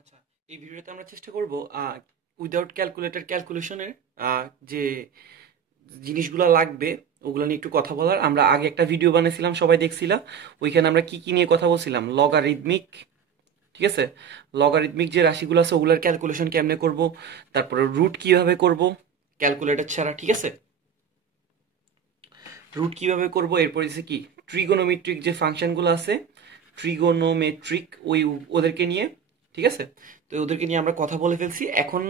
আচ্ছা, এই ভিডিওতে আমরা চেষ্টা করব উইদাউট ক্যালকুলেটর ক্যালকুলেশনের যে জিনিসগুলো লাগবে ওগুলো নিয়ে একটু কথা বলার। আমরা আগে একটা ভিডিও বানিয়েছিলাম, সবাই দেখছিলাম। ওইখানে আমরা কি কি নিয়ে কথা বলছিলাম? লগারিদমিক, ঠিক আছে? লগারিদমিক যে রাশিগুলো আছে ওগুলোর ক্যালকুলেশন কেমনে করব, তারপরে রুট কিভাবে করব ক্যালকুলেটর ছাড়া, ঠিক আছে? রুট কিভাবে করব, এরপর হচ্ছে কি ট্রিগোনোমেট্রিক যে ফাংশনগুলো আছে, ট্রিগোনোমেট্রিক ওদেরকে নিয়ে, ঠিক আছে? তো ওদেরকে নিয়ে আমরা কথা বলে ফেলছি। এখন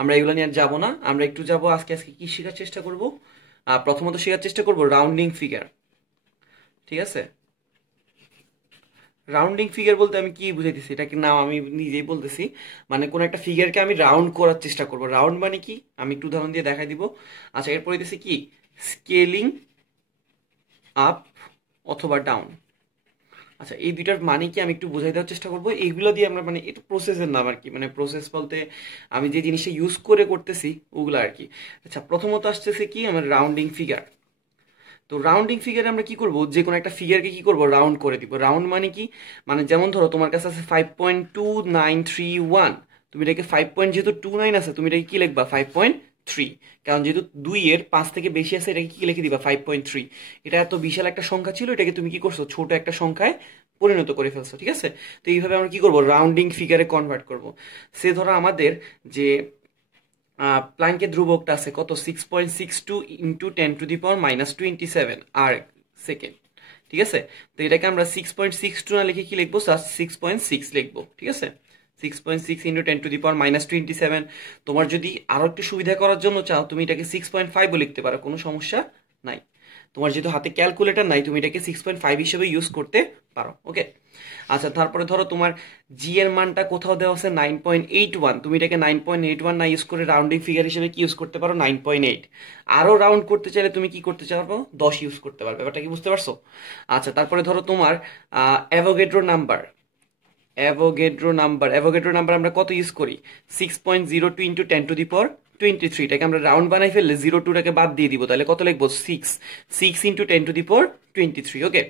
আমরা এগুলো নিয়ে আর যাবো না, আমরা একটু যাব আজকে কি শেখার চেষ্টা করব। প্রথমত শেখার চেষ্টা করব রাউন্ডিং ফিগার, ঠিক আছে? রাউন্ডিং ফিগার বলতে আমি কি বুঝাইতেছি এটাকে নাম আমি নিজেই বলতেছি। মানে কোন একটা ফিগারকে আমি রাউন্ড করার চেষ্টা করব। রাউন্ড মানে কি আমি একটু উদাহরণ দিয়ে দেখাই দিব। আচ্ছা, এরপর হইতেছে কি স্কেলিং আপ অথবা ডাউন। আচ্ছা, এই দুইটার মানে কি আমি একটু বোঝাই দেওয়ার চেষ্টা করবো। এইগুলো দিয়ে আমরা মানে এটা প্রসেসের নাম আর কি, মানে প্রসেস বলতে আমি যে জিনিসটা ইউজ করে করতেছি ওগুলো আর কি। আচ্ছা, প্রথমত আসতেছে কি আমার রাউন্ডিং ফিগার। তো রাউন্ডিং ফিগারে আমরা কি করব, যে কোনো একটা ফিগারকে কি করব রাউন্ড করে দিব। রাউন্ড মানে কি, মানে যেমন ধরো তোমার কাছে আছে 5.2931, তুমি এটাকে 5 যেহেতু 29 আছে তুমি এটাকে কি লিখবা 5.3, কারণ যেহেতু 2 এর 5 থেকে বেশি আছে এটাকে কি লিখে দিবা 5.3। এটা এত বিশাল একটা সংখ্যা ছিল, এটাকে তুমি কি করছো ছোট একটা সংখ্যায় পরিণত করে ফেলছো, ঠিক আছে? তো এইভাবে আমরা কি করব রাউন্ডিং ফিগারে কনভার্ট করব। সে ধরো আমাদের যে প্ল্যাঙ্কের ধ্রুবকটা আছে কত 6.62 ইন্টু 10⁻⁻27 আর সেকেন্ড, ঠিক আছে? তো এটাকে আমরা 6.62 না লিখে কি লিখবো, 6.6 লিখবো, ঠিক আছে? 6.6 ইন্টু 10⁻⁻27। তোমার যদি আরো একটু সুবিধা করার জন্য চাও তুমি এটাকে 6.5ও লিখতে পারো, কোনো সমস্যা নাই। তোমার যেহেতু হাতে ক্যালকুলেটর নাই তুমি এটাকে 6.5 হিসেবে ইউজ করতে পারো, ওকে? আচ্ছা, তারপরে ধরো তোমার জি এর মানটা কোথাও দেওয়া আছে 9.81, তুমি এটাকে 9.81 না ইউজ করে রাউন্ডিং ফিগার হিসেবে কি ইউজ করতে পারো 9.8। আরো রাউন্ড করতে চাইলে তুমি কি করতে পারবো 10 ইউজ করতে পারবে। ব্যাপারটা কি বুঝতে পারছো? আচ্ছা, তারপরে ধরো তোমার অ্যাভোগাড্রো নাম্বার। অ্যাভোগাড্রো নাম্বার আমরা কত ইউজ করি 6.02 ইন্টু 10⁻23। এটাকে আমরা রাউন্ড বানাই ফেললে 02টাকে বাদ দিয়ে দিব, তাহলে কত লিখবো 6 ইন্টু 10⁻23, ওকে?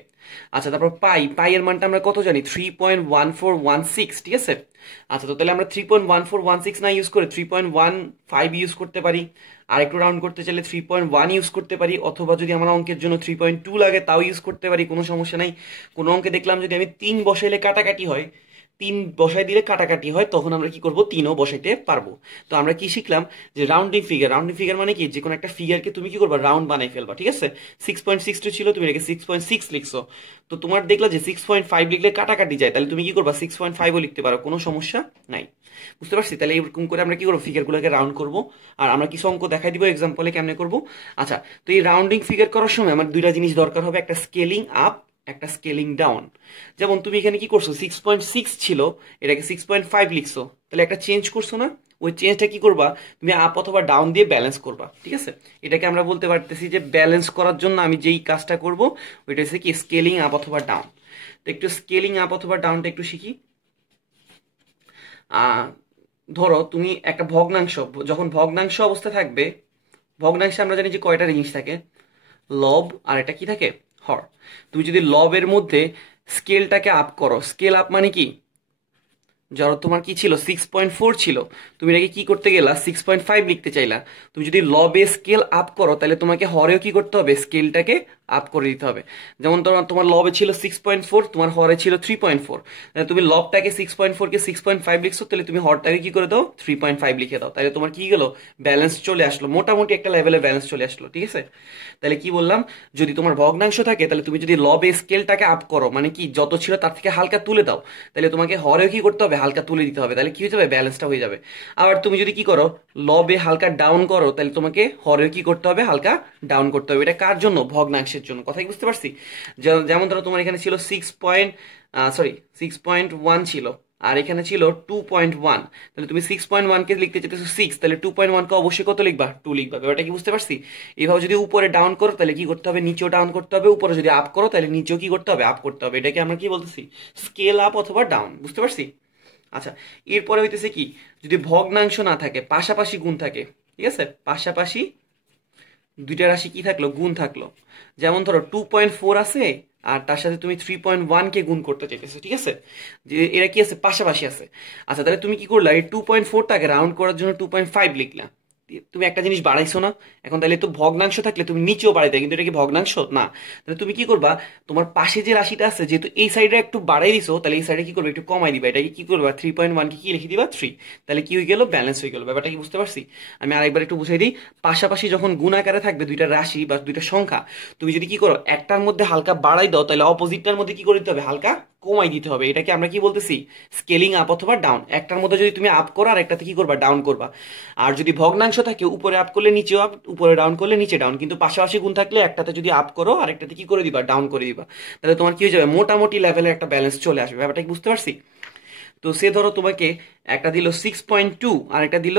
আচ্ছা, তারপর পাই এর মানটা আমরা কত জানি 3.1416, ঠিক আছে? আচ্ছা, তো তাহলে আমরা 3.1416 না ইউজ করে 3.15 ইউজ করতে পারি। আর একটু রাউন্ড করতে চাইলে 3.1 ইউজ করতে পারি, অথবা যদি আমার অঙ্কের জন্য 3.2 লাগে তাও ইউজ করতে পারি, কোনো সমস্যা নাই। কোনো অঙ্কে দেখলাম যদি আমি 3 বসাইলে কাটাকাটি হয়, 3 বসাই দিলে কাটাকাটি হয়, তখন আমরা কি করব 3ও বসাইতে পারবো। তো আমরা কি শিখলাম যে রাউন্ডিং ফিগার মানে কি যে কোনো একটা ফিগারকে তুমি কি করবা রাউন্ড বানাই ফেলবা, ঠিক আছে? 6.62 ছিল তুমি এটাকে 6.6 লিখছো, তো তোমার দেখলা যে 6.5 লিখলে কাটাকাটি যায়, তাহলে তুমি কি করবা 6.5ও লিখতে পারো, কোনো সমস্যা নাই। বুঝতে পারছি? তাহলে এরকম করে আমরা কি করবো ফিগারগুলোকে রাউন্ড করব। আর আমরা কিছু অঙ্ক দেখাই দিব এক্সাম্পলে কেমনে করব। আচ্ছা, তো এই রাউন্ডিং ফিগার করার সময় আমার দুইটা জিনিস দরকার হবে, একটা স্কেলিং আপ, একটা স্কেলিং ডাউন। যেমন তুমি এখানে কি করছো 6.6 ছিল, এটাকে 6.5 লিখছো, তাহলে একটা চেঞ্জ করছো না? ওই চেঞ্জটা কি করবা তুমি আপ অথবা ডাউন দিয়ে ব্যালেন্স করবা, ঠিক আছে? এটাকে আমরা বলতে পারতেছি যে ব্যালেন্স করার জন্য আমি যেই কাজটা করব ওইটা হচ্ছে কি স্কেলিং আপ অথবা ডাউন। তো একটু স্কেলিং আপ অথবা ডাউনটা একটু শিখি। ধরো তুমি একটা ভগ্নাংশ, যখন ভগ্নাংশ অবস্থা থাকবে, ভগ্নাংশে আমরা জানি যে কয়টা জিনিস থাকে, লব আর এটা কি থাকে হর। তুমি যদি লবের মধ্যে স্কেলটাকে আপ করো, স্কেল আপ মানে কি, ধরো তোমার কি ছিল 6.4 ছিল, তুমি এটাকে কি করতে গেলা 6.5 লিখতে চাইলা। তুমি যদি লবে স্কেল আপ করো তাহলে তোমাকে হরেও কি করতে হবে স্কেলটাকে আপ করে দিতে হবে। যেমন তোমার লবে ছিল 6.4, তোমার হরে ছিল 3.4, তুমি লবটাকে 6.4 কে 6.5 লিখছো, তাহলে তুমি হরটাকে কি করে দাও 3.5 লিখে দাও, তাহলে তোমার কি গেল ব্যালেন্স চলে আসলো, মোটামুটি একটা লেভেলে ব্যালেন্স চলে আসলো, ঠিক আছে? তাহলে কি বললাম, যদি তোমার ভগ্নাংশ থাকে তাহলে তুমি যদি লবে স্কেলটাকে আপ করো, মানে কি যত ছিল তার থেকে হালকা তুলে দাও, তাহলে তোমাকে হরেও কি করতে হবে হালকা তুলে দিতে হবে, তাহলে কি হয়ে যাবে ব্যালেন্সটা হয়ে যাবে। আবার তুমি যদি কি করো লবে হালকা ডাউন করো, তাহলে তোমাকে হরেও কি করতে হবে হালকা ডাউন করতে হবে। এটা কার জন্য? ভগ্নাংশের জন্য। কথা কি বুঝতে পারছি? যেমন ধরো তোমার এখানে ছিল 6.1 ছিল, আর এখানে ছিল 2.1, তাহলে তুমি 6.1 কে লিখতে চাইতেছো 6, তাহলে 2.1 কে অবশ্যই কত লিখবা 2 লিখবা। ব্যাপারটা কি বুঝতে পারছি? এইভাবে যদি উপরে ডাউন করো তাহলে কি করতে হবে নিচেও ডাউন করতে হবে, উপরে যদি আপ করো তাহলে নিচেও কি করতে হবে আপ করতে হবে। এটাকে আমরা কি বলতেছি স্কেল আপ অথবা ডাউন, বুঝতে পারছি? আচ্ছা, এরপরে হইতেছে কি যদি ভগ্নাংশ না থাকে পাশাপাশি গুণ থাকে, ঠিক আছে? পাশাপাশি দুইটা রাশি কি থাকলো গুণ থাকলো, যেমন ধরো 2.4 আছে আর তার সাথে তুমি 3.1 কে গুণ করতে চাইতেছো, ঠিক আছে, যে এরা কি আছে, পাশাপাশি আছে। আচ্ছা তাহলে তুমি কি করলা, এই 2.4টাকে রাউন্ড করার জন্য 2.5 লিখলা। তুমি একটা জিনিস বাড়াইছো না, এখন তাহলে তো ভগ্নাংশ থাকলে তুমি নিচেও বাড়াইতে, কিন্তু এটা কি ভগ্নাংশ না। তাহলে তুমি কি করবা, তোমার পাশে যে রাশিটা আছে যেহেতু এই সাইডে একটু বাড়াই দিছো, তাহলে এই সাইডে কি করবে, একটু কমাই দিবা। এটাকে কি করবা, 3.1 কে কি লিখে দিবা 3। তাহলে কি হয়ে গেল, ব্যালেন্স হয়ে গেল। ব্যাপারটা কি বুঝতে পারছি? আমি আরেকবার একটু বুঝাই দিই। পাশাপাশি যখন গুণ আকারে থাকবে দুইটা রাশি বা দুইটা সংখ্যা, তুমি যদি কি করো, একটার মধ্যে হালকা বাড়াই দাও, তাহলে অপোজিটটার মধ্যে কি করে দিতে হবে, হালকা কমাই দিতে হবে। এটাকে আমরা কি বলতেছি, স্কেলিং আপ অথবা ডাউন। একটার মধ্যে যদি তুমি আপ করো আর একটাতে কি করবা, ডাউন করবা। আর যদি ভগ্নাংশ থাকে, উপরে আপ করলে নিচে আপ, উপরে ডাউন করলে নিচে ডাউন। কিন্তু পাশাপাশি গুণ থাকলে একটাতে যদি আপ করো আর একটাতে কি করে দিবা, ডাউন করে দিবা। তাহলে তোমার কি হয়ে যাবে, মোটামুটি লেভেলের একটা ব্যালেন্স চলে আসবে। ব্যাপারটা কি বুঝতে পারছি? তো সে ধরো তোমাকে একটা দিল 6.2 আর একটা দিল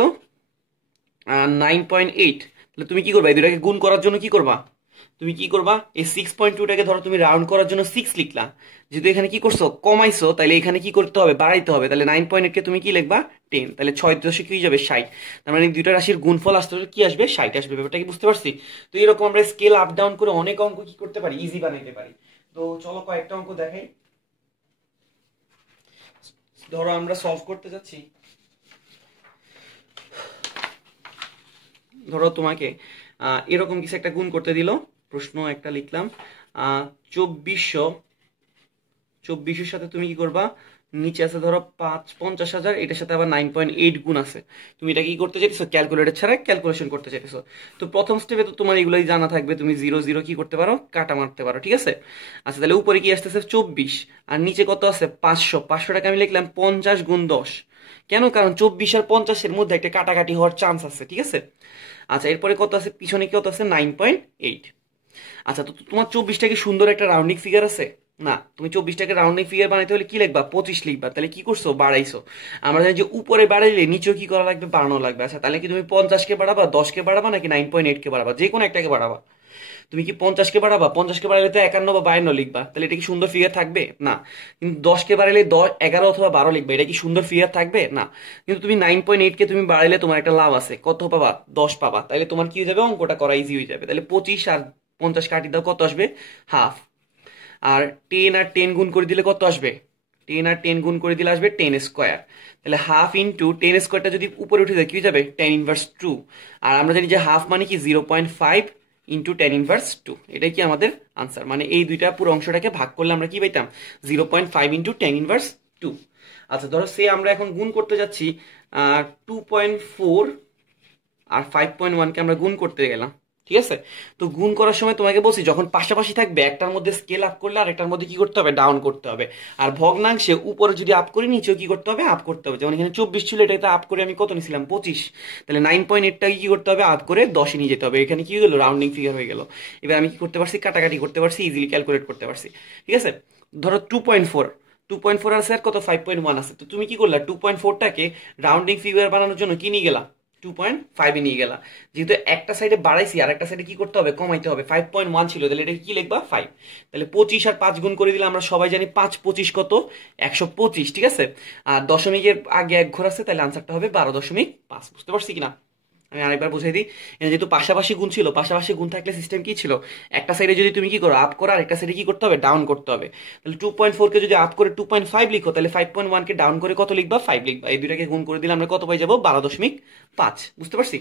9.8। তাহলে তুমি কি করবা, এই দুটাকে গুণ করার জন্য কি করবা, তুমি কি করবা, এই 6.2টাকে ধরো তুমি রাউন্ড করার জন্য 6 লিখলা। যেহেতু এখানে কি করছো, কমাইছো, তাহলে এখানে কি করতে হবে, বাড়াইতে হবে। তাহলে 9.8কে তুমি কি লিখবা, 10। তাহলে 6 দশে কি যাবে, 60। তার মানে দুইটা রাশির গুণফল আসতে হলে কি আসবে, 60 আসবে। ব্যাপারটা কি বুঝতে পারছি? তো এরকম আমরা স্কেল আপ ডাউন করে অনেক অঙ্ক কি করতে পারি, ইজি বানাইতে পারি। তো চলো কয়েকটা অঙ্ক দেখাই। ধরো আমরা সলভ করতে যাচ্ছি, ধরো তোমাকে এরকম কিছু একটা গুণ করতে দিল, প্রশ্ন একটা লিখলাম 2400। 2400 সাথে তুমি কি করবা, নিচে আছে ধরো 50,000, এটার সাথে আবার 9.8 গুণ আছে। তুমি এটা কি করতে চাইছো, ক্যালকুলেটর ছাড়া ক্যালকুলেশন করতে চাইছো। তো প্রথম স্টেপে তো তোমার এগুলোই জানা থাকবে, তুমি 0 0 কি করতে পারো, কাটা মারতে পারো, ঠিক আছে। আচ্ছা তাহলে উপরে কি আসতেছে 24, আর নিচে কত আছে 500। 500টাকে আমি লিখলাম 50 গুণ 10। কেন, কারণ 24 আর 50-এর মধ্যে একটা কাটাকাটি হওয়ার চান্স আছে, ঠিক আছে। আচ্ছা এরপরে কত আছে, পিছনে কত আছে, 9.8। আচ্ছা তো তোমার 24টা কি সুন্দর একটা রাউন্ডিং ফিগার আছে না, তুমি 24টাকে রাউন্ডিং ফিগার বানাইতে হলে কি লিখবা, 25 লিখবা। তাহলে কি করছো, বাড়াইছো। আমরা জানি যে উপরে বাড়াইলে নিচেও কি করা লাগবে, বাড়ানো লাগবে। আচ্ছা তাহলে কি তুমি 50কে বাড়াবা, 10কে বাড়াবা, নাকি 9.8কে বাড়াবা, যে কোনো একটাকে বাড়াবা। তুমি কি 50কে বাড়াবা, 50কে বাড়াইলে তো 51 বা 52 লিখবা। তাহলে এটা কি সুন্দর ফিগার থাকবে না। কিন্তু 10কে বাড়াইলে 10 11 অথবা 12 লিখবা, এটা কি সুন্দর ফিগার থাকবে না। কিন্তু তুমি 9.8কে তুমি বাড়াইলে তোমার একটা লাভ আছে, কত পাবা, 10 পাবা। তাহলে তোমার কি হয়ে যাবে, অঙ্কটা করা ইজি হয়ে যাবে। তাহলে 25 আর 50 কাটি দাও, কত আসবে, হাফ। আর 10 আর 10 গুণ করে দিলে কত আসবে, 10 আর 10 গুণ করে দিলে আসবে 10 স্কোয়ার। তাহলে হাফ ইন্টু 10 স্কোয়ারটা যদি উপরে উঠে যায় কি হয়ে যাবে, 10 ইনভার্স 2। আর আমরা জানি যে হাফ মানে কি 0.5 ইন্টু 10 ইনভার্স 2। এটাই কি আমাদের আনসার। মানে এই দুইটা পুরো অংশটাকে ভাগ করলে আমরা কি পাইতাম, 0.5 ইন্টু 10 ইনভার্স 2। আচ্ছা ধরো সে আমরা এখন গুণ করতে যাচ্ছি 2.4 আর 5.1কে আমরা গুণ করতে গেলাম, ঠিক আছে। তো গুণ করার সময় তোমাকে বলছি, যখন পাশাপাশি থাকবে একটার মধ্যে স্কেল আপ করলে আর একটার মধ্যে কি করতে হবে, ডাউন করতে হবে। আর ভগ্নাংশে উপরে যদি আপ করি, নিচেও কি করতে হবে, আপ করতে হবে। যেমন এখানে 24 ছিল, এটাতে আপ করে আমি কত নিছিলাম, 25। তাহলে 9.8টাকে কি করতে হবে, আপ করে 10-এ নিয়ে যেতে হবে। এখানে কি হয়ে গেল, রাউন্ডিং ফিগার হয়ে গেল। এবার আমি কি করতে পারছি, কাটাকাটি করতে পারছি, ইজিলি ক্যালকুলেট করতে পারছি, ঠিক আছে। ধরো 2.4 আছে আর কত, 5.1 আছে। তো তুমি কি করলা, 2.4টাকে রাউন্ডিং ফিগার বানানোর জন্য কি নিয়ে গেলা, 2.5 নিয়ে গেলা। যেহেতু একটা সাইডে বাড়াইছি আর একটা সাইডে কি করতে হবে, কমাইতে হবে। 5.1 ছিল, তাহলে এটা কি লিখবা, 5। তাহলে 25 আর 5 গুণ করে দিলে আমরা সবাই জানি 5 25 কত, 125, ঠিক আছে। আর দশমিকের আগে এক ঘর আছে, তাহলে আনসারটা হবে 12.5। বুঝতে পারছি কিনা, আমি আরেকবার বুঝাই দিই। যেহেতু পাশাপাশি গুণ ছিল, পাশাপাশি গুণ থাকলে সিস্টেম কি ছিল, একটা সাইডে যদি তুমি কি করো, আপ করো, আর একটা সাইডে কি করতে হবে, ডাউন করতে হবে। তাহলে 2.4কে যদি আপ করে 2.5 লিখো, তাহলে 5.1কে ডাউন করে কত লিখবা, 5 লিখবা। এই দুটাকে গুণ করে দিলে আমরা কত পাই যাবো, 12.5। বুঝতে পারছি।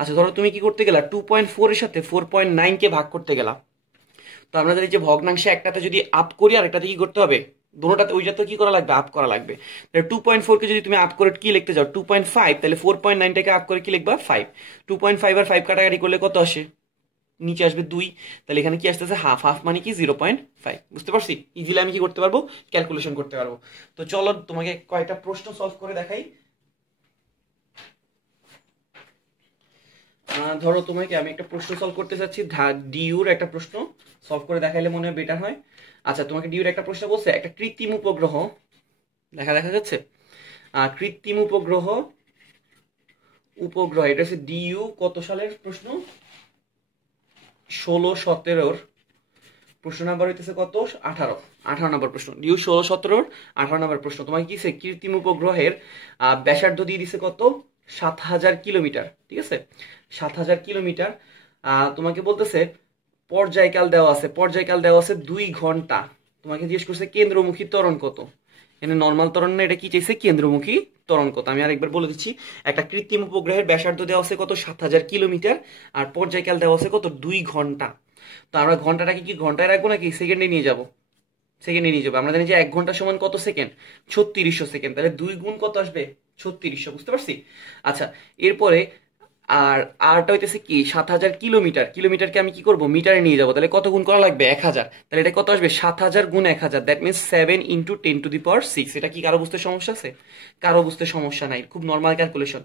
আচ্ছা ধরো তুমি কি করতে গেলা, 2.4 এর সাথে 4.9কে ভাগ করতে গেলা। তো আমরা জানি যে ভগ্নাংশে একটাতে যদি আপ করি আর একটাতে কি করতে হবে, দুটোটাতে ওইটাতে কি করা লাগবে, আপ করা লাগবে। তাহলে 2.4কে যদি তুমি আপ করে কি লিখতে যাও, 2.5, তাহলে 4.9টাকে আপ করে কি লিখবা, 5। 2.5 আর 5 কাটাকাটি করলে কত আসে, নিচে আসবে 2। তাহলে এখানে কি আসতেছে, হাফ। হাফ মানে কি 0.5। বুঝতে পারছি, ইজিলি আমি কি করতে পারবো, ক্যালকুলেশন করতে পারবো। তো চলো তোমাকে কয়েকটা প্রশ্ন সলভ করে দেখাই। ধরো তোমাকে আমি একটা প্রশ্ন সলভ করতে চাচ্ছি, ডিউর একটা প্রশ্ন সলভ করে দেখাইলে মনে হয় বেটার হয়। আচ্ছা তোমাকে ডিউর একটা প্রশ্ন বলছে, একটা কৃত্রিম উপগ্রহ, দেখা যাচ্ছে, কৃত্রিম উপগ্রহ, এটা হচ্ছে ডিইউ কত সালের প্রশ্ন, 16-17 প্রশ্ন নাম্বার হইতেছে কত, 18 নম্বর প্রশ্ন। ডিউ 16-17 18 নম্বর প্রশ্ন। তোমাকে কি কৃত্রিম উপগ্রহের ব্যাসার্ধ দিয়ে দিছে কত, 7000 কিলোমিটার, ঠিক আছে, 7000 কিলোমিটার। তোমাকে বলতেছে পর্যায়কাল দেওয়া আছে 2 ঘন্টা। তোমাকে জিজ্ঞেস করছে কেন্দ্রমুখী ত্বরণ কত। এখানে নর্মাল ত্বরণ না, এটা কি চাইছে, কেন্দ্রমুখী ত্বরণ কত। আমি আরেকবার বলে দিচ্ছি, একটা কৃত্রিম উপগ্রহের ব্যাসার্ধ দেওয়া আছে কত, 7000 কিলোমিটার, আর পর্যায়কাল দেওয়া আছে কত, 2 ঘন্টা। তো আমরা ঘন্টাটাকে কি ঘন্টায় রাখবো নাকি সেকেন্ডে নিয়ে যাব, সেকেন্ডে নিয়ে যাবো। আমরা জানি যে 1 ঘন্টা সমান কত সেকেন্ড, 3600 সেকেন্ড, তাহলে 2 গুণ কত আসবে, 3600, বুঝতে পারছি। আচ্ছা, এরপরে আর আরটা হইতেছে কি 7000 কিলোমিটার, কিলোমিটারকে আমি কি করব, মিটারে নিয়ে যাবো, তাহলে কত গুণ করা লাগবে, 1000, তাহলে এটা কত আসবে, 7000 গুণ 1000, দ্যাট মিনস 7 × 10⁶। এটা কি কারো বুঝতে সমস্যা আছে, কারো বুঝতে সমস্যা নাই, খুব নর্মাল ক্যালকুলেশন।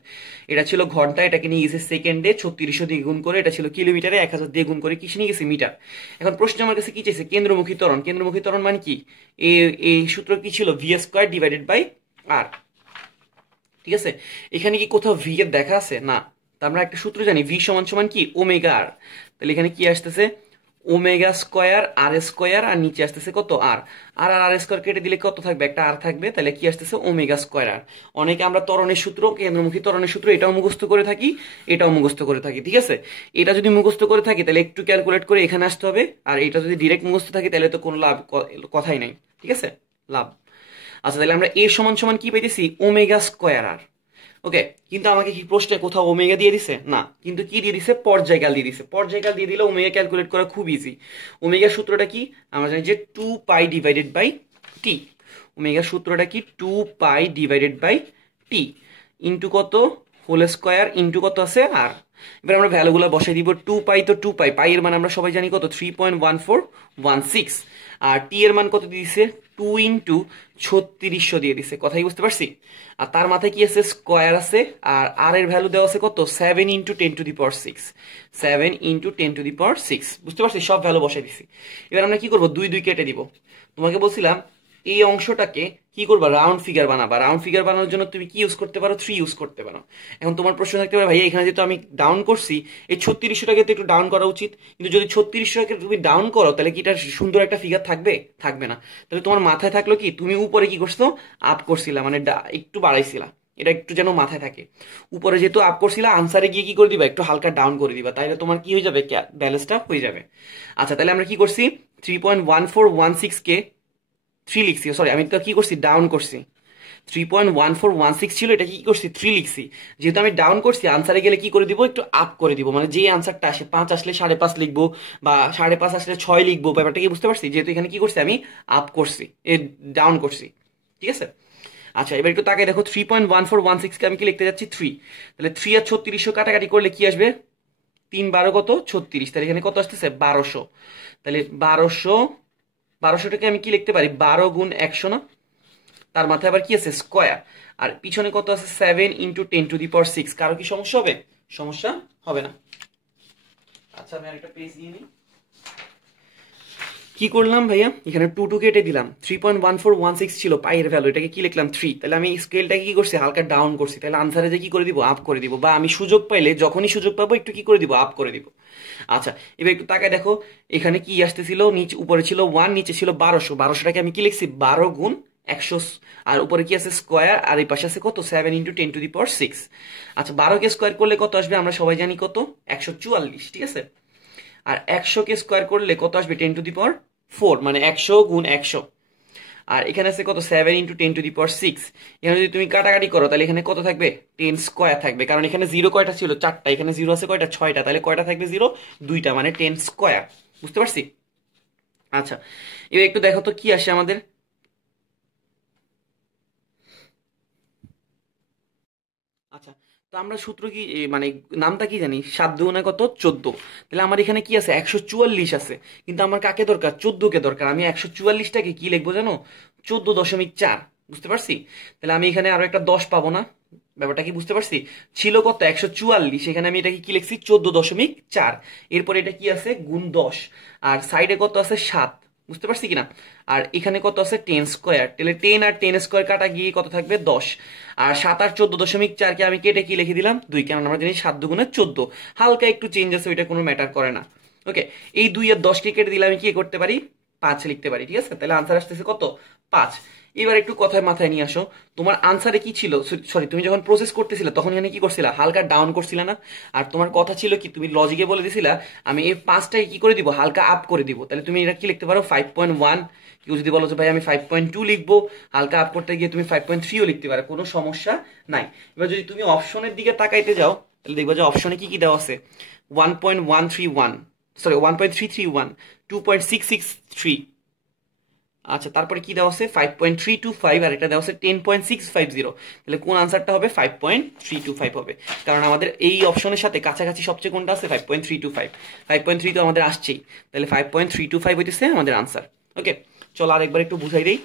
এটা ছিল ঘন্টা, এটাকে নিয়ে গেছে সেকেন্ডে 3600 দিয়ে গুণ করে, এটা ছিল কিলোমিটারে 1000 দিয়ে গুণ করে কিসে নিয়ে গেছে, মিটার। এখন প্রশ্ন আমার কাছে কি চাইছে, কেন্দ্রমুখী ত্বরণ। কেন্দ্রমুখী ত্বরণ মানে কি, এই সূত্র কি ছিল, v² / r। ঠিক আছে, এখানে কি কোথাও ভি এর দেখা আছে, না। তো আমরা একটা সূত্র জানি, ভি সমান সমান কি, ওমেগা আর। তাহলে এখানে কি আসতেছে, ওমেগা স্কোয়ার আর স্কোয়ার, আর নিচে আসতেছে কত, আর। আর আর স্কোয়ার কেটে দিলে কত থাকবে, একটা আর থাকবে, তাহলে কি আসতেছে, ওমেগা স্কোয়ার আর। অনেকে আমরা ত্বরণের সূত্র, কেন্দ্রমুখী ত্বরণের সূত্র এটাও মুখস্থ করে থাকি, এটাও মুখস্থ করে থাকি। ঠিক আছে, এটা যদি মুখস্থ করে থাকি তাহলে একটু ক্যালকুলেট করে এখানে আসতে হবে, আর এটা যদি ডিরেক্ট মুখস্থ থাকে তাহলে তো কোনো লাভ, কথাই নাই। ঠিক আছে, লাভ। আচ্ছা, তাহলে আমরা এ সমান সমান কি পাইতেছি, ওমেগা স্কোয়ার আর। ওকে, কিন্তু আমাকে কি প্রশ্নে কোথাও ওমেগা দিয়ে দিছে, না, কিন্তু কি দিয়ে দিছে, পর্যায়কাল দিয়ে দিছে। পর্যায়কাল দিয়ে দিলে ওমেগা ক্যালকুলেট করা খুব ইজি। ওমেগা সূত্রটা কি, আমরা জানি যে 2π/t। ওমেগা সূত্রটা কি, 2π/t ইন্টু কত, হোল স্কোয়ার ইন্টু কত আছে, আর। এবার আমরা ভ্যালুগুলো বসাই দিব। 2π তো 2π, পাই এর মান আমরা সবাই জানি কত, 3.1416, আর টি এর মান কত দিয়ে দিছে, 2 × 3600 দিয়ে দিছে। কথাই বুঝতে পারছি। আর তার মাথায় কি আছে, স্কোয়ার আছে, আর আর এর ভ্যালু দেওয়া আছে কত, 7 × 10⁶, 7 × 10⁶। বুঝতে পারছি, সব ভ্যালু বসাই দিছি। এবার আমরা কি করব, 2 2 কেটে দিব। তোমাকে বলছিলাম এই অংশটাকে কি করবা, রাউন্ড ফিগার বানাবা। রাউন্ড ফিগার বানানোর জন্য তুমি কি ইউজ করতে পারো, 3 ইউজ করতে পারো। এখন তোমার প্রশ্ন থাকতে পারে, ভাই এখানে যেহেতু আমি ডাউন করছি, এই 3600টাকে তো একটু ডাউন করা উচিত, কিন্তু যদি 3600টাকে তুমি ডাউন করো তাহলে কি এটা সুন্দর একটা ফিগার থাকবে, থাকবে না। তাহলে তোমার মাথায় থাকলো কি, তুমি উপরে কি করছো, আপ করছিলা, মানে একটু বাড়াইছিলা, এটা একটু যেন মাথায় থাকে। উপরে যেহেতু আপ করছিলা, আনসারে গিয়ে কি করে দিবা, একটু হালকা ডাউন করে দিবা, তাহলে তোমার কি হয়ে যাবে, ব্যালেন্সটা হয়ে যাবে। আচ্ছা, তাহলে আমরা কি করছি, 3.1416 কে 3 লিখছি, সরি আমি তো কি করছি, ডাউন করছি। 3.1416 ছিল, এটা কি করছি, 3 লিখছি। যেহেতু আমি ডাউন করছি, আনসারে গেলে কি করে দিব, একটু আপ করে দিব, মানে যে আনসারটা আসে, 5 আসলে 5.5 লিখবো, বা 5.5 আসলে 6 লিখবো, ব্যাপারটা কি বুঝতে পারছি। যেহেতু এখানে কি করছি, আমি আপ করছি, ডাউন করছি। ঠিক আছে, আচ্ছা এবার একটু তাকাই দেখো, 3.1416 কে আমি কি লিখতে যাচ্ছি, 3। তাহলে 3 আর 3600 কাটাকাটি করলে কি আসবে, 3 12 কত, 36, তাহলে এখানে কত আসতেছে, 1200। তাহলে 1200টাকে আমি কি লিখতে পারি, 12 × 100 না, তার মাথায় আবার কি আছে, স্কোয়ার, আর পিছনে কত আছে, 7 × 10⁶। কারো কি সমস্যা হবে, সমস্যা হবে না। আচ্ছা, আমি আরেকটা পেজ নিয়ে নিই। কি করলাম ভাইয়া, এখানে 2 2 কেটে দিলাম। 3.1416 ছিল পাইয়ের ভ্যালু, এটাকে কি লিখলাম, 3। তাহলে আমি স্কেলটাকে কি করছি, হালকা ডাউন করছি, তাহলে আনসারে যে কি করে দিব, আপ করে দিব, বা আমি সুযোগ পাইলে, যখনই সুযোগ পাবো একটু কি করে দিব, আপ করে দিব। আচ্ছা, এবার একটু তাকায় দেখো, এখানে কি আসতেছিল, নিচে উপরে ছিল 1, নিচে ছিল 1200। 1200টাকে আমি কি লিখছি, 12 × 100, আর উপরে কি আছে, স্কোয়ার, আর এই পাশে আছে কত, 7 × 10⁶। আচ্ছা, 12কে স্কোয়ার করলে কত আসবে, আমরা সবাই জানি কত, 144। ঠিক আছে, আর 100কে স্কোয়ার করলে কত আসবে, 10⁴, মানে 100 × 100। আর এখানে আছে কত, 7 × 10⁶। এখানে যদি তুমি কাটাকাটি করো তাহলে এখানে কত থাকবে, 10 স্কোয়ার থাকবে, কারণ এখানে 0 কয়টা ছিল, 4টা, এখানে 0 আছে কয়টা, 6টা, তাহলে কয়টা থাকবে, 0 2টা, মানে 10 স্কোয়ার। বুঝতে পারছি। আচ্ছা, এবার একটু দেখো তো কি আসে আমাদের। আচ্ছা, তো আমরা সূত্র কি, মানে নামটা কি জানি, 7 দুগুণে কত, 14। তাহলে আমার এখানে কি আছে, 144 আছে, কিন্তু আমার কাকে দরকার, 14কে দরকার। আমি 144টাকে কি লিখবো জানো, 14.4। বুঝতে পারছি। তাহলে আমি এখানে আরো একটা 10 পাবো না, ব্যাপারটা কি বুঝতে পারছি। ছিল কত, 144, এখানে আমি এটাকে কি লিখছি, 14.4। এরপর এটা কি আছে, গুণ 10, আর সাইডে কত আছে, 7। বুঝতে পারছি কিনা। আর এখানে কত আছে, 10 স্কোয়ার, তাহলে 10 আর 10 স্কোয়ার কাটা গিয়ে কত থাকবে, 10। আর 7 আর 14.4কে আমি কেটে কি লিখে দিলাম, 2, কারণ আমরা জানি 7 দুগুণে 14। হালকা একটু চেঞ্জ আছে, ওইটা কোনো ম্যাটার করে না। ওকে, এই 2 আর 10কে কেটে দিলে আমি কি করতে পারি, 5 লিখতে পারি, ঠিক আছে? তাহলে আনসার আসতেছে কত? 5। এবার একটু কথায় মাথায় নিয়ে আসো, তোমার আনসারে কি ছিল? সরি, তুমি যখন প্রসেস করতেছিলে তখন এখানে কি করছিলা? হালকা ডাউন করছিলা না? আর তোমার কথা ছিল কি, তুমি লজিকে বলে দিছিলা আমি এই 5টাকে কি করে দিব? হালকা আপ করে দিব। তাহলে তুমি এটা কি লিখতে পারো? 5.1। কেউ যদি বলো যে ভাই আমি 5.2 লিখবো, হালকা আপ করতে গিয়ে তুমি 5.3ও লিখতে পারো, কোনো সমস্যা নাই। এবার যদি তুমি অপশনের দিকে তাকাইতে যাও, তাহলে দেখবা যে অপশনে কি কি দেওয়া আছে? 1.131, সরি 1.331, 2.663, আচ্ছা তারপরে কি দেওয়া আছে? 5.325, আর এটা দেওয়া আছে 10.650। তাহলে কোন আনসারটা হবে? 5.325 হবে, কারণ আমাদের এই অপশনের সাথে কাছাকাছি সবচেয়ে কোনটা আছে? 5.325। 5.3 তো আমাদের আসছেই, তাহলে 5.325 হইতেছে আমাদের আনসার। ওকে, চলো আরেকবার একটু বুঝাই দেই।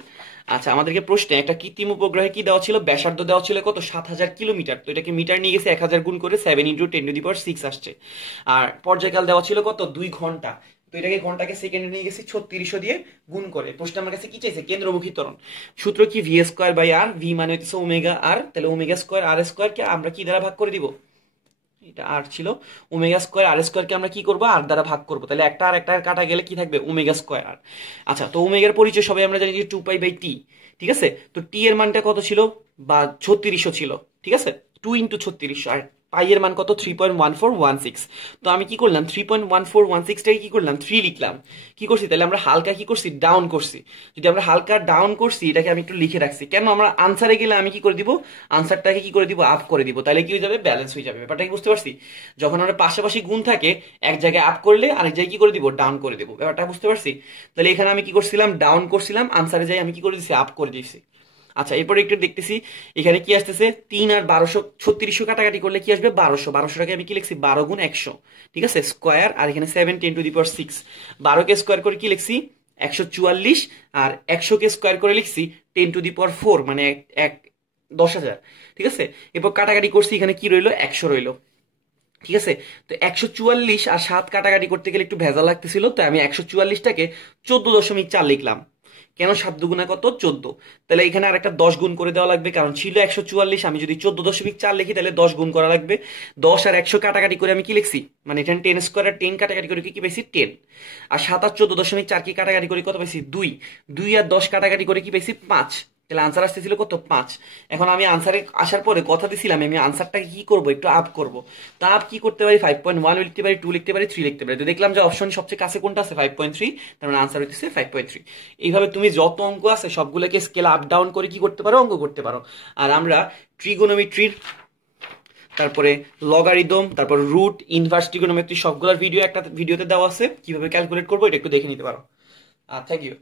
আচ্ছা, আমাদেরকে প্রশ্নে একটা কৃত্রিম উপগ্রহে কি দেওয়া ছিল? ব্যাসার্ধ দেওয়া ছিল কত? 7000 কিলোমিটার। তো এটাকে মিটার নিয়ে গেছে 1000 গুণ করে, 7 × 10⁶ আসছে। আর পর্যায়কাল দেওয়া ছিল কত? 2 ঘন্টা। তো এটাকে ঘন্টাকে সেকেন্ডে নিয়ে গেছি 3600 দিয়ে গুণ করে। প্রশ্ন আমার কাছে কি চাইছে? কেন্দ্রমুখী ত্বরণ। সূত্র কি? v²/r, v মানে হচ্ছে ওমেগা আর, তাহলে ওমেগা স্কয়ার আর স্কয়ার কে আমরা কি দ্বারা ভাগ করে দিব? এটা আর ছিল, ওমেগা স্কয়ার আর স্কয়ার কে আমরা কি করব? আর দ্বারা ভাগ করব। তাহলে একটা আর একটা কাটা গেলে কি থাকবে? ওমেগা স্কয়ার আর। আচ্ছা, তো ওমেগার পরিচয় সবাই আমরা জানি যে 2π/t, ঠিক আছে? তো টি এর মানটা কত ছিল? বা 3600 ছিল, ঠিক আছে? 2 × 3600। আর পাই এর মান কত? 3.1416। তো আমি কি করলাম? 3.1416টাকে কি করলাম? 3 লিখলাম। কি করছি? তাহলে আমরা হালকা কি করছি? ডাউন করছি। যদি আমরা হালকা ডাউন করছি, এটাকে আমি একটু লিখে রাখছি কেন? আমরা আনসারে গেলে আমি কি করে দিব? আনসারটাকে কি করে দিব? আপ করে দিব। তাহলে কি হয়ে যাবে? ব্যালেন্স হয়ে যাবে। ব্যাপারটা কি বুঝতে পারছি? যখন আমরা পাশাপাশি গুণ থাকে, এক জায়গায় আপ করলে আরেক জায়গায় কি করে দিব? ডাউন করে দিব। ব্যাপারটা বুঝতে পারছি? তাহলে এখানে আমি কি করছিলাম? ডাউন করছিলাম, আনসারে যাই আমি কি করে দিছি? আপ করে দিয়েছি। আচ্ছা, এরপরে একটু দেখতেছি এখানে কি আসতেছে? 3 আর 1200, 3600 কাটাকাটি করলে কি আসবে? 1200। 1200টাকে আমি কি লিখছি? 12 × 100, ঠিক আছে? স্কয়ার, আর এখানে 7 × 10⁶। 12কে স্কয়ার করে কি লিখছি? 144, আর 100কে স্কয়ার করে লিখছি 10⁴, মানে 10,000, ঠিক আছে? এরপর কাটাকাটি করছি, এখানে কি রইলো? 100 রইলো, ঠিক আছে? তো 144 আর 7 কাটাকাটি করতে গেলে একটু ভেজাল লাগতেছিল, তো আমি 144টাকে 14.4 লিখলাম। কেন? 7 দুগুণা কত? 14। তাহলে এখানে আর একটা 10 গুণ করে দেওয়া লাগবে, কারণ ছিল 144, আমি যদি 14.4 লিখি তাহলে 10 গুণ করা লাগবে। 10 আর 100 কাটাকাটি করে আমি কি লিখছি? মানে এখানে 10² আর 10 কাটাকাটি করে কি পাইছি? 10। আর 7 আর 14.4 কি কাটাকাটি করে কত পাইছি? 2। 2 আর 10 কাটাকাটি করে কি পাইছি? 5। তাহলে আনসার আসতেছিল কত? 5। এখন আমি আনসারে আসার পরে কথা দিছিলাম আমি আনসারটাকে কি করব? একটু আপ করব। তা আপ কি করতে পারি? 5.1 লিখতে পারি, 2 লিখতে পারি, 3 লিখতে পারি। তো দেখলাম যে অপশন সবচেয়ে কাছে কোনটা আছে? 5.3। তার মানে আনসার হইতেছে 5.3। এইভাবে তুমি যত অঙ্ক আছে সবগুলোকে স্কেল আপ ডাউন করে কি করতে পারো? অঙ্ক করতে পারো। আর আমরা ট্রিগোনোমেট্রির, তারপরে লগারিদম, তারপর রুট, ইনভার্স ট্রিগোনোমেট্রি সবগুলোর ভিডিও একটা ভিডিওতে দেওয়া আছে, কিভাবে ক্যালকুলেট করবো এটা একটু দেখে নিতে পারো। Thank you.